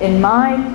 In my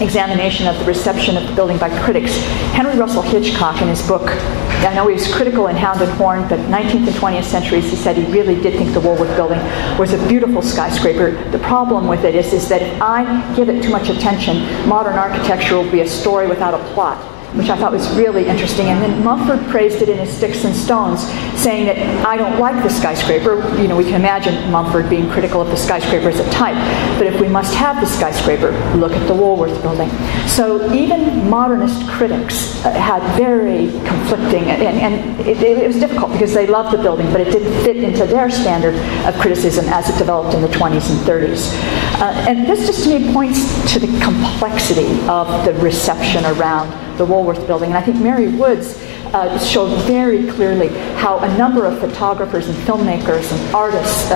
examination of the reception of the building by critics, Henry Russell Hitchcock, in his book, I know he was critical in Hound and Horn, but 19th and 20th centuries, he said he really did think the Woolworth Building was a beautiful skyscraper. The problem with it is that if I give it too much attention, modern architecture will be a story without a plot, which I thought was really interesting. And then Mumford praised it in his Sticks and Stones, saying that I don't like the skyscraper. You know, we can imagine Mumford being critical of the skyscraper as a type. But if we must have the skyscraper, look at the Woolworth Building. So even modernist critics had very conflicting, and it was difficult because they loved the building, but it didn't fit into their standard of criticism as it developed in the 20s and 30s. And this just to me points to the complexity of the reception around the Woolworth Building. And I think Mary Woods showed very clearly how a number of photographers and filmmakers and artists,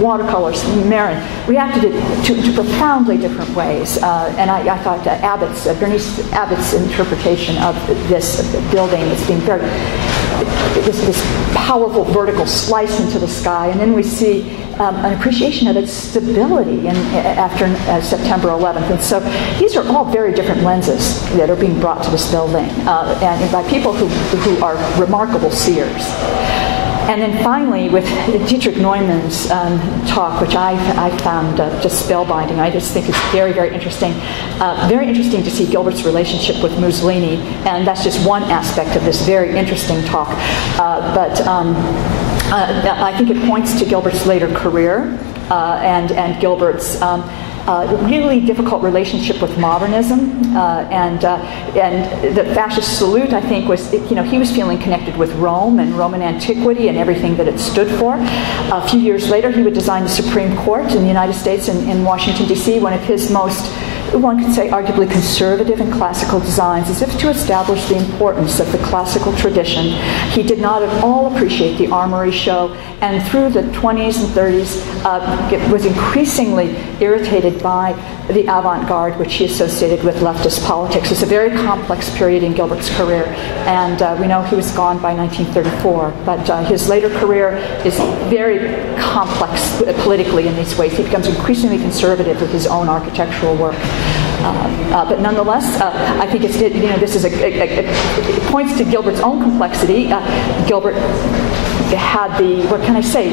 watercolors, Marin, reacted to profoundly different ways. And I thought Bernice Abbott's interpretation of this building as being very, this powerful vertical slice into the sky. And then we see an appreciation of its stability after September 11th. And so these are all very different lenses that are being brought to this building, and by people who are remarkable seers. And then finally, with Dietrich Neumann's talk, which I found just spellbinding. I just think it's very, very interesting. Very interesting to see Gilbert's relationship with Mussolini, and that's just one aspect of this very interesting talk. I think it points to Gilbert's later career and Gilbert's really difficult relationship with modernism, and the fascist salute, I think, was, he was feeling connected with Rome and Roman antiquity and everything that it stood for. A few years later, he would design the Supreme Court in the United States in Washington, D.C., one of his most, one could say, arguably conservative and classical designs, as if to establish the importance of the classical tradition. He did not at all appreciate the Armory show, and through the 20s and 30s was increasingly irritated by the avant-garde, which he associated with leftist politics. It's a very complex period in Gilbert's career, and we know he was gone by 1934, but his later career is very complex politically in these ways. He becomes increasingly conservative with his own architectural work. But nonetheless, I think it's, this is it points to Gilbert's own complexity. Gilbert had the, what can I say,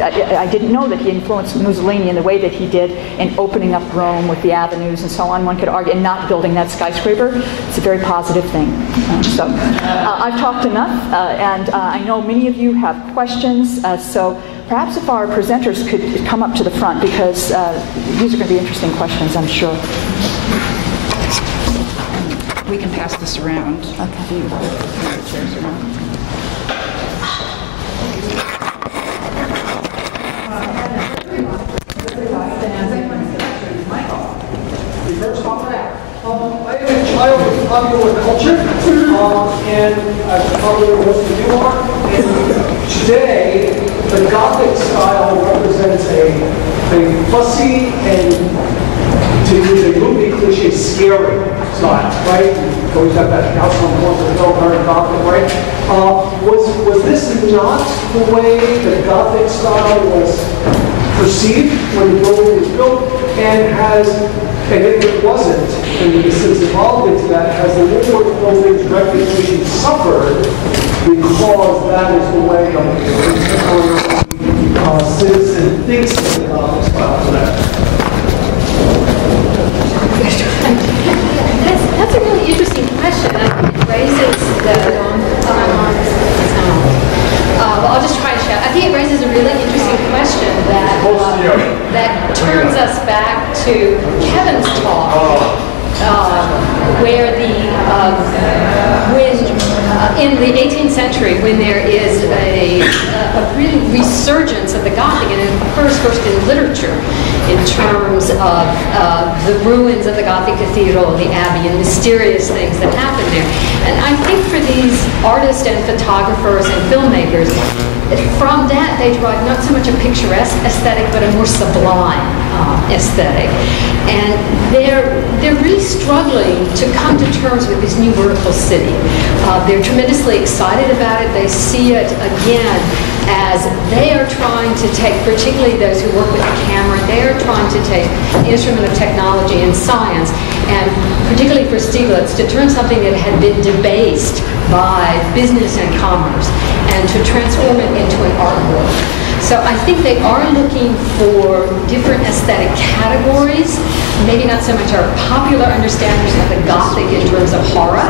I didn't know that he influenced Mussolini in the way that he did in opening up Rome with the avenues and so on. One could argue, and not building that skyscraper. It's a very positive thing. I've talked enough, and I know many of you have questions, so perhaps if our presenters could come up to the front, because these are going to be interesting questions, I'm sure. We can pass this around. Okay. Chairs around. child of popular culture, and probably most of you are. And today, the Gothic style represents a fussy and, to use a movie cliche, scary style, right? You always have that house on the corner of the hill, very Gothic, right? Was this not the way the Gothic style was perceived when the building was built, and if it wasn't, and this has evolved into that, has the Woolworth Building's reputation suffered because that is the way a citizen thinks of the Gothic style today? That's a really interesting question. I think it raises well, I'll just try to shout. I think it raises a really interesting question that turns us back to Kevin's talk, where in the 18th century, when there is a real resurgence of the Gothic, and it occurs first in literature, in terms of the ruins of the Gothic cathedral, the abbey, and mysterious things that happen there. And I think for these artists and photographers and filmmakers, from that they derive not so much a picturesque aesthetic, but a more sublime aesthetic. And they're really struggling to come to terms with this new vertical city. They're tremendously excited about it. They see it again as they are trying to take, particularly those who work with the camera, they are trying to take the instrument of technology and science, and particularly for Stieglitz, to turn something that had been debased by business and commerce and to transform it into an artwork. So I think they are looking for different aesthetic categories, maybe not so much our popular understandings of the Gothic in terms of horror,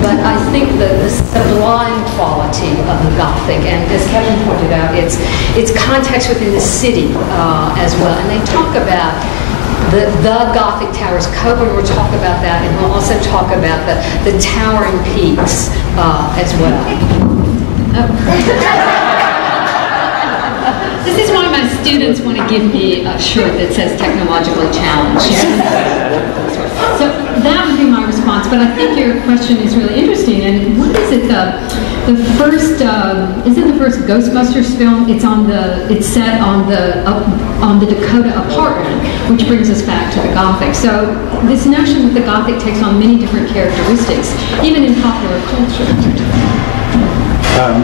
but I think the sublime quality of the Gothic, and as Kevin pointed out, its context within the city as well. And they talk about the Gothic towers. Coburn will talk about that, and we'll also talk about the towering peaks as well. Oh. This is why my students want to give me a shirt that says technologically challenged. So that would be my response, but I think your question is really interesting. And what is it, the first, isn't the first Ghostbusters film, it's set on the Dakota apartment, which brings us back to the Gothic. So this notion that the Gothic takes on many different characteristics, even in popular culture.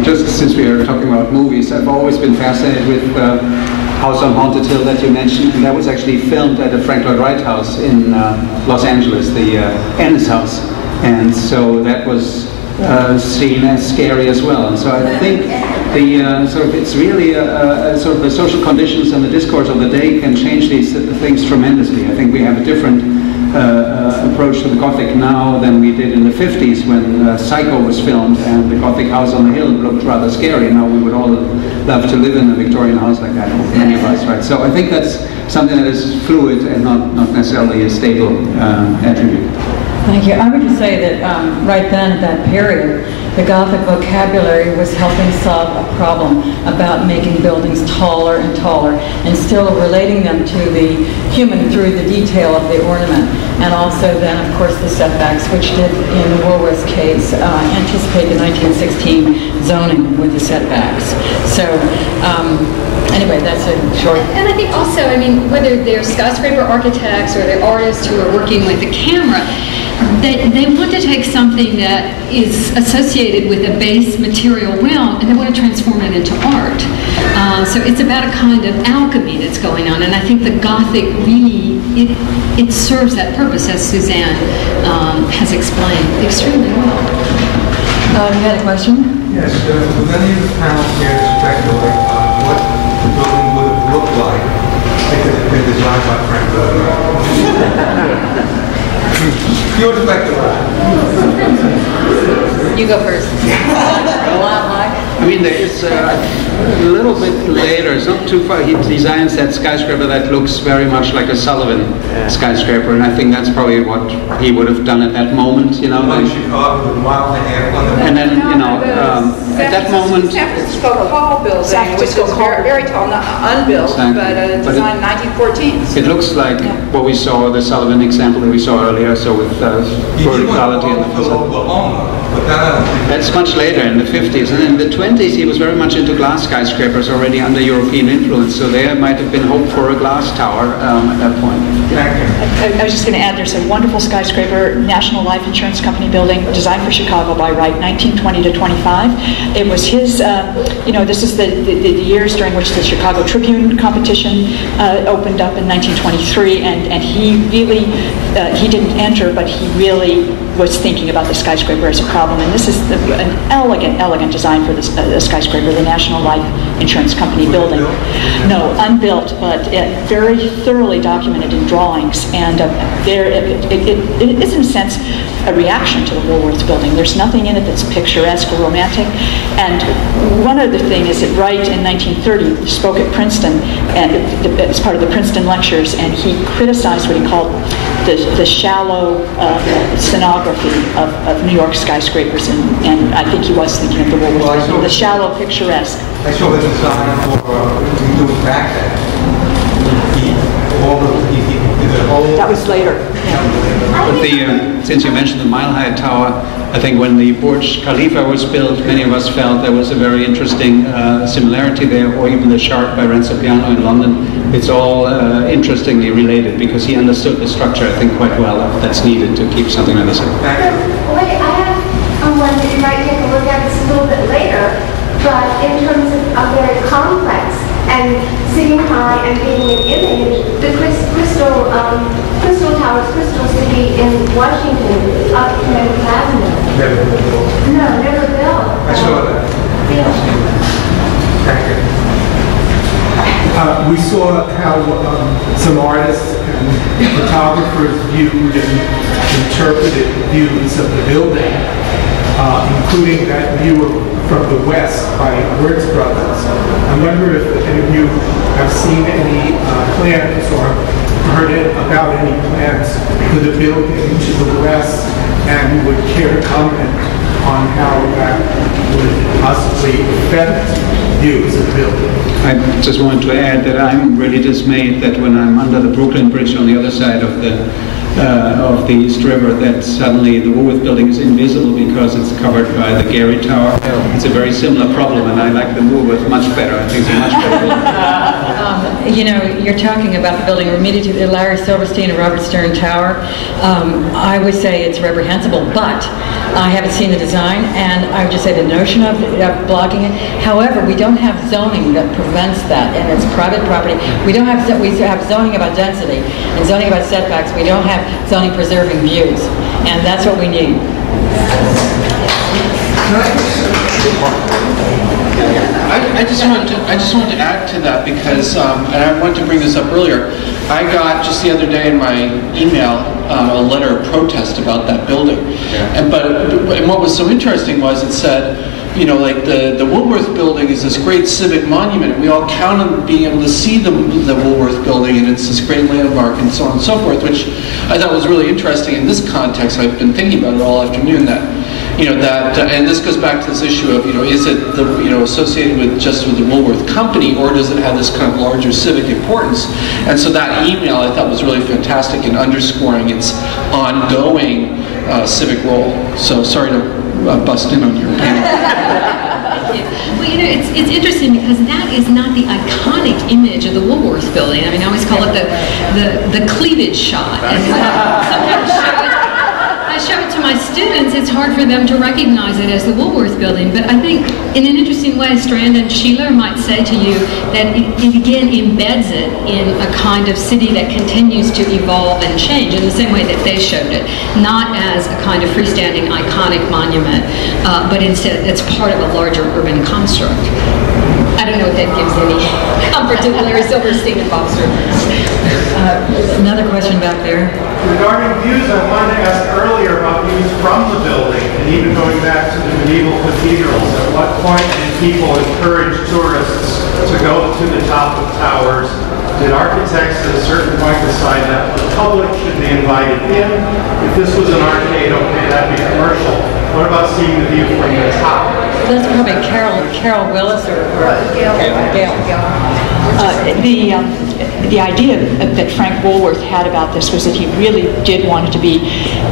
Just since we are talking about movies, I've always been fascinated with House on Haunted Hill that you mentioned, and that was actually filmed at the Frank Lloyd Wright House in Los Angeles, the Ennis House, and so that was seen as scary as well. And so I think it's really sort of the social conditions and the discourse of the day can change these things tremendously. I think we have a different approach to the Gothic now than we did in the 50s when Psycho was filmed and the Gothic house on the hill looked rather scary. Now we would all love to live in a Victorian house like that, many of us, right? So I think that's something that is fluid and not necessarily a stable attribute. Thank you. I would just say that right then, that period, the Gothic vocabulary was helping solve a problem about making buildings taller and taller and still relating them to the human through the detail of the ornament. And also then, of course, the setbacks, which did, in Woolworth's case, anticipate the 1916 zoning with the setbacks. So anyway, that's a short... And I think also, I mean, whether they're skyscraper architects or they're artists who are working with the camera, they want to take something that is associated with a base material realm and they want to transform it into art. So it's about a kind of alchemy that's going on, and I think the Gothic really, it serves that purpose, as Suzanne has explained extremely well. You had a question? Yes, would any of the panels here speculate on what the building would have looked like if it had been designed by Frank Lloyd Wright? Pure speculation. You go first. I mean, there is a little bit later, it's not too far, he designs that skyscraper that looks very much like a Sullivan skyscraper, and I think that's probably what he would have done at that moment, you know. Like Chicago with a mile and a half under. And then, you know, at that moment... San Francisco Hall building, which is very, very tall, not unbuilt, Exactly. but designed in 1914. It looks like what we saw, the Sullivan example that we saw earlier, so with verticality and the Oklahoma, but that That's much later, in the 50s. And in the 20s, he was very much into glass skyscrapers already under European influence, so there might have been hope for a glass tower at that point. I was just going to add, there's a wonderful skyscraper, National Life Insurance Company building, designed for Chicago by Wright, 1920 to 25. It was his, this is the years during which the Chicago Tribune competition opened up in 1923, and he really, he didn't enter, but he really was thinking about the skyscraper as a problem. And this is an elegant design for the skyscraper, the National Life Insurance Company building. No, unbuilt, but very thoroughly documented in drawings. And it is, in a sense, a reaction to the Woolworth building. There's nothing in it that's picturesque or romantic. And one other thing is that Wright in 1930 spoke at Princeton and as part of the Princeton lectures, and he criticized what he called the shallow scenography of New York skyscrapers, and I think he was thinking of the Woolworth building, the shallow picturesque. I saw the design for doing back then. That was later. But since you mentioned the Mile High Tower, I think when the Burj Khalifa was built, many of us felt there was a very interesting similarity there, or even the Sharp by Renzo Piano in London. It's all interestingly related because he understood the structure, I think, quite well that's needed to keep something like this. Wait, I have one that you might take a look at this a little bit later, but in terms of are very complex. And sitting high and being an image, the crystal towers, Crystal City in Washington, up Connecticut Avenue. Never built. No, never built. I saw that. Yeah. Thank you. We saw how some artists and photographers viewed and interpreted views of the building, including that view from the west by Wirtz Brothers. I wonder if any of you have seen any plans or heard about any plans for the building to the west, and would care to comment on how that would possibly affect views of the building. I just want to add that I'm really dismayed that when I'm under the Brooklyn Bridge on the other side of the East River, that suddenly the Woolworth Building is invisible because it's covered by the Gary Tower. It's a very similar problem, and I like the Woolworth much better. I think it's a much better building. You know, you're talking about the building immediately to the Larry Silverstein and Robert Stern Tower. I would say it's reprehensible, but I haven't seen the design, and I would just say the notion of blocking it. However, we don't have zoning that prevents that, and it's private property. We have zoning about density and zoning about setbacks. We don't have zoning preserving views, and that's what we need. I just wanted to add to that because, and I wanted to bring this up earlier. I got just the other day in my email a letter of protest about that building, and what was so interesting was it said, you know, like the Woolworth Building is this great civic monument. We all count on being able to see the Woolworth Building, and it's this great landmark, and so on and so forth, which I thought was really interesting in this context. I've been thinking about it all afternoon. And this goes back to this issue of, you know, is it associated with just with the Woolworth Company, or does it have this kind of larger civic importance? And so that email I thought was really fantastic in underscoring its ongoing civic role. So sorry to bust in on your panel. Well, you know, it's interesting because that is not the iconic image of the Woolworth Building. I mean, I always call it the cleavage shot. And sometimes I show it to my students, it's hard for them to recognize it as the Woolworth Building, but I think in an interesting way, Strand and Sheila might say to you that it again embeds it in a kind of city that continues to evolve and change in the same way that they showed it, not as a kind of freestanding iconic monument, but instead it's part of a larger urban construct. I don't know if that gives any comfort to Larry Silverstein and Bob Stern. Another question back there. Regarding views, I wanted to ask earlier about views from the building, and even going back to the medieval cathedrals. At what point did people encourage tourists to go to the top of towers? Did architects at a certain point decide that the public should be invited in? If this was an arcade, okay, that'd be commercial. What about seeing the view from the top? That's probably Carol Willis or Gail. The idea that Frank Woolworth had about this was that he really did want it to be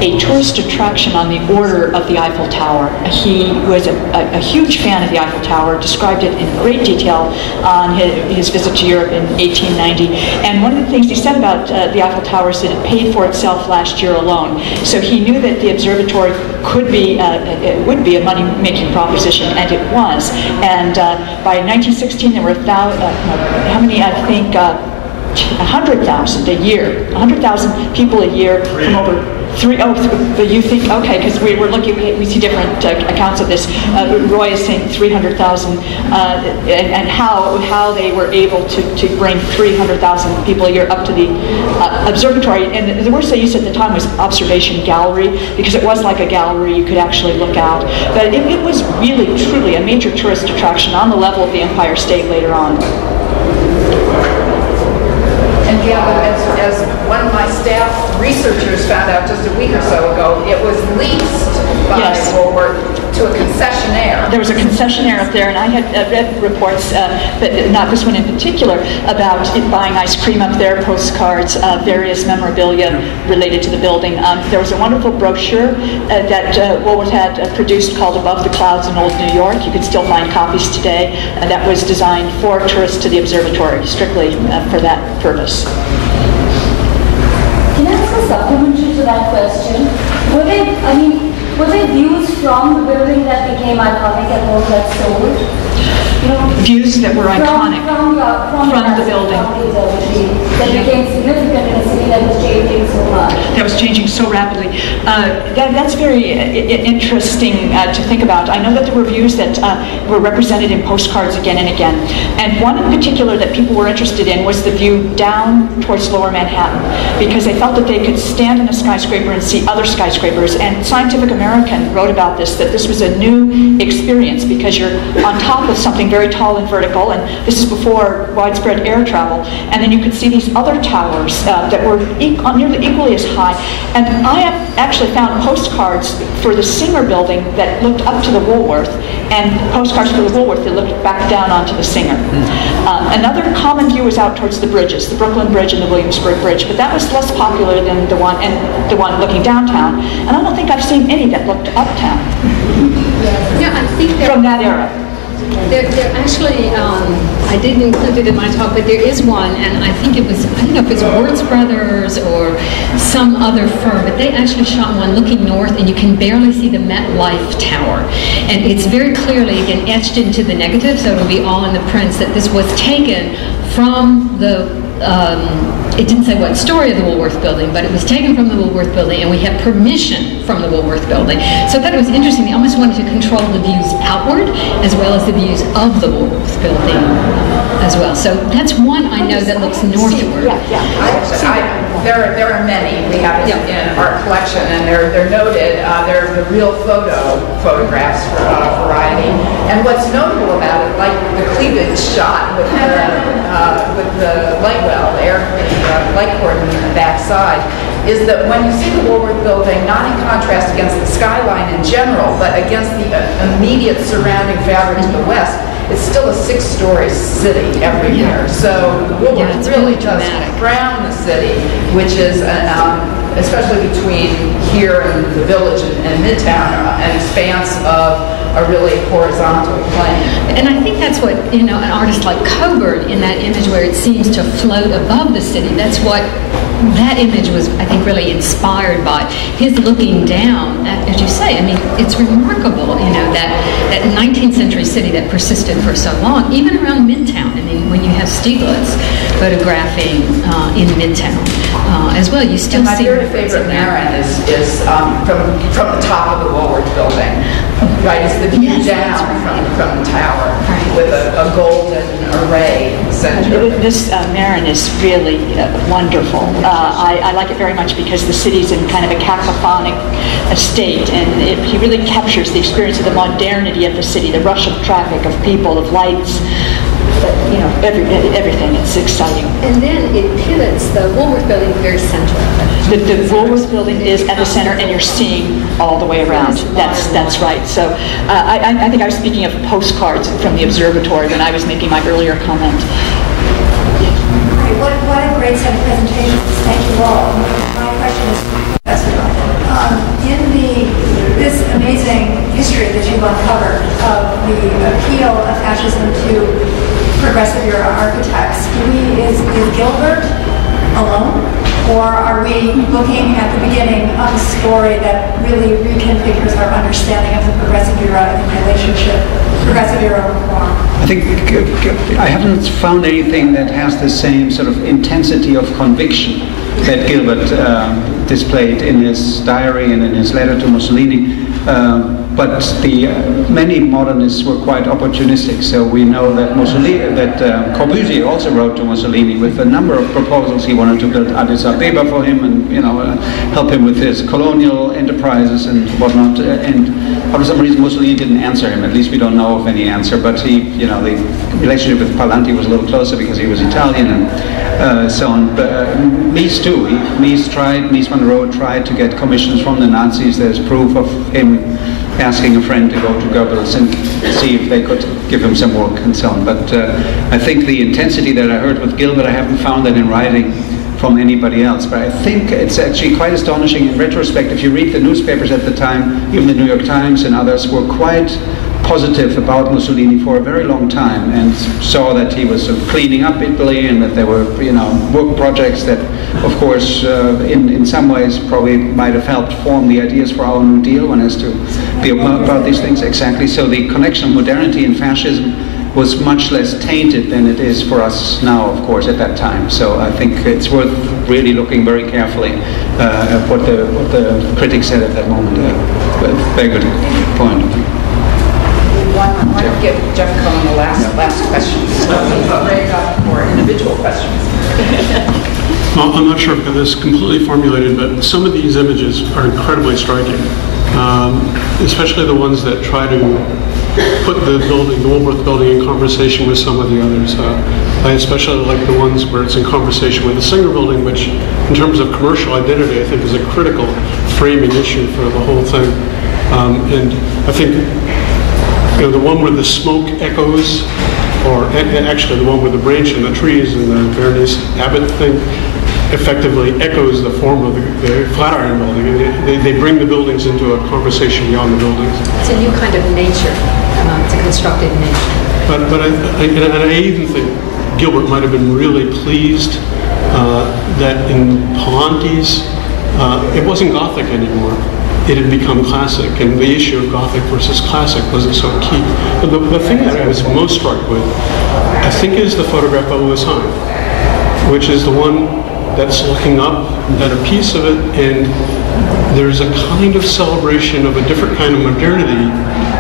a tourist attraction on the order of the Eiffel Tower. He was a huge fan of the Eiffel Tower, described it in great detail on his visit to Europe in 1890. And one of the things he said about the Eiffel Tower is that it paid for itself last year alone. So he knew that the observatory would be a money-making proposition, and it was. And by 1916, there were 100,000 a year, 100,000 people a year from over but you think, okay, because we're looking, we see different accounts of this. Roy is saying 300,000, and how they were able to bring 300,000 people a year up to the observatory. And the word they used at the time was observation gallery, because it was like a gallery, you could actually look out. But it was really, truly a major tourist attraction on the level of the Empire State later on. And yeah, as one of my staff researchers found out just a week or so ago, it was leased by Woolworth to a concessionaire. There was a concessionaire up there, and I had read reports, but not this one in particular, about it buying ice cream up there, postcards, various memorabilia related to the building. There was a wonderful brochure that Woolworth had produced called Above the Clouds in Old New York. You can still find copies today. That was designed for tourists to the observatory, strictly for that purpose. Can I ask a supplementary to that question? Were there views from the building that became iconic and all that sold? Views that were iconic from the building. That became significant in a city that was changing so much. That was changing so rapidly. That's very interesting to think about. I know that there were views that were represented in postcards again and again. And one in particular that people were interested in was the view down towards Lower Manhattan, because they felt that they could stand in a skyscraper and see other skyscrapers. And Scientific American wrote about this, that this was a new experience because you're on top of something very tall and vertical, and this is before widespread air travel. And then you could see these other towers that were nearly equally as high. And I actually found postcards for the Singer building that looked up to the Woolworth, and postcards for the Woolworth that looked back down onto the Singer. Another common view was out towards the bridges, the Brooklyn Bridge and the Williamsburg Bridge, but that was less popular than the one looking downtown. And I don't think I've seen any that looked uptown. Yeah, I think from that era. There actually, I didn't include it in my talk, but there is one, and I think it was, I don't know if it's Wirtz Brothers or some other firm, but they actually shot one looking north, and you can barely see the MetLife Tower. And it's very clearly, again, etched into the negative, so it'll be all in the prints, that this was taken from the it didn't say what story of the Woolworth Building, but it was taken from the Woolworth Building, and we have permission from the Woolworth Building. So I thought it was interesting. They almost wanted to control the views outward as well as the views of the Woolworth Building as well. So that's one I know that looks northward. There are many. We have it in our collection, and they're noted. They're the real photographs for variety. And what's notable about it, like the cleavage shot with the light well, the light cord on the back side, is that when you see the Woolworth Building, not in contrast against the skyline in general, but against the immediate surrounding fabric to the west, it's still a 6-story city every year. So Woolworth really does crown the city, which is, especially between here and the Village and Midtown, an expanse of a really horizontal plane. And I think that's what, an artist like Coburn, in that image where it seems to float above the city, that's what that image was, I think, really inspired by. His looking down, as you say, I mean, it's remarkable, that 19th century city that persisted for so long, even around Midtown. I mean, when you have Stieglitz photographing in Midtown as well, you still see... My very favorite Marin is from the top of the Woolworth Building. Right, it's the view down from the tower with a golden array in the center. This Marin is really wonderful. I like it very much because the city's in kind of a cacophonic state, and he really captures the experience of the modernity of the city, the rush of traffic, of people, of lights. Everything. It's exciting. And then it pivots. The Woolworth Building very central. The Woolworth Building is at the center, and you're seeing all the way around. That's right. So I think I was speaking of postcards from the observatory when I was making my earlier comment. What a great set of presentations. Thank you all. My question is, Professor, in this amazing history that you've uncovered of the appeal of fascism to progressive era architects, is Gilbert alone? Or are we looking at the beginning of a story that really reconfigures our understanding of the progressive era in relationship, progressive era reform? I think I haven't found anything that has the same sort of intensity of conviction that Gilbert displayed in his diary and in his letter to Mussolini. But the many modernists were quite opportunistic. So we know that Corbusier also wrote to Mussolini with a number of proposals. He wanted to build Addis Ababa for him, and help him with his colonial enterprises and whatnot. And for some reason, Mussolini didn't answer him. At least we don't know of any answer. But the relationship with Palanti was a little closer because he was Italian and so on. But Mies too. Mies van der Rohe tried to get commissions from the Nazis. There's proof of him asking a friend to go to Goebbels and see if they could give him some work and so on. But I think the intensity that I heard with Gilbert, I haven't found that in writing from anybody else. But I think it's actually quite astonishing in retrospect. If you read the newspapers at the time, even the New York Times and others were quite positive about Mussolini for a very long time, and saw that he was cleaning up Italy, and that there were work projects that, of course, in some ways probably might have helped form the ideas for our New Deal. One has to be about these things exactly. So the connection of modernity and fascism was much less tainted than it is for us now, of course, at that time. So I think it's worth really looking very carefully at what the critics said at that moment. But very good point. I want to give Jeff Cohen the last question. Break up for individual questions. Well, I'm not sure if this is completely formulated, but some of these images are incredibly striking, especially the ones that try to put the building, the Woolworth Building, in conversation with some of the others. I especially like the ones where it's in conversation with the Singer Building, which, in terms of commercial identity, I think is a critical framing issue for the whole thing. And I think, you know, the one where the smoke echoes, or actually the one with the branch and the trees and the Bernice Abbott thing, effectively echoes the form of the Flatiron Building. And they bring the buildings into a conversation beyond the buildings. It's a new kind of nature. It's a constructed nature. But I even think Gilbert might have been really pleased that in Palantes, it wasn't Gothic anymore. It had become classic, and the issue of Gothic versus classic wasn't so key. But the thing that I was most struck with, I think, is the photograph of Lewis Hine, which is the one that's looking up at a piece of it, and there's a kind of celebration of a different kind of modernity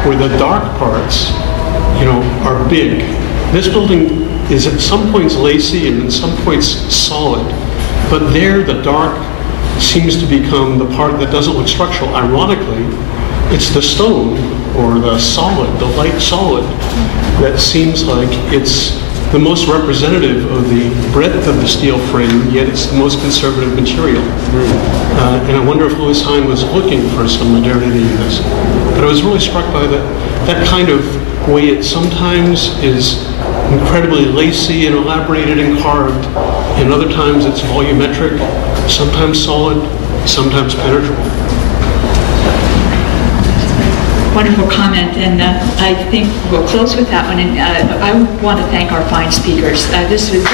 where the dark parts, you know, are big. This building is at some points lacy and at some points solid, but there the dark seems to become the part that doesn't look structural. Ironically, it's the stone or the solid, the light solid, that seems like it's the most representative of the breadth of the steel frame, yet it's the most conservative material. And I wonder if Lewis Hine was looking for some modernity in this. But I was really struck by that kind of way it sometimes is incredibly lacy and elaborated and carved, and other times it's volumetric, sometimes solid, sometimes penetrable. Wonderful comment, and I think we'll close with that one. And I want to thank our fine speakers. This was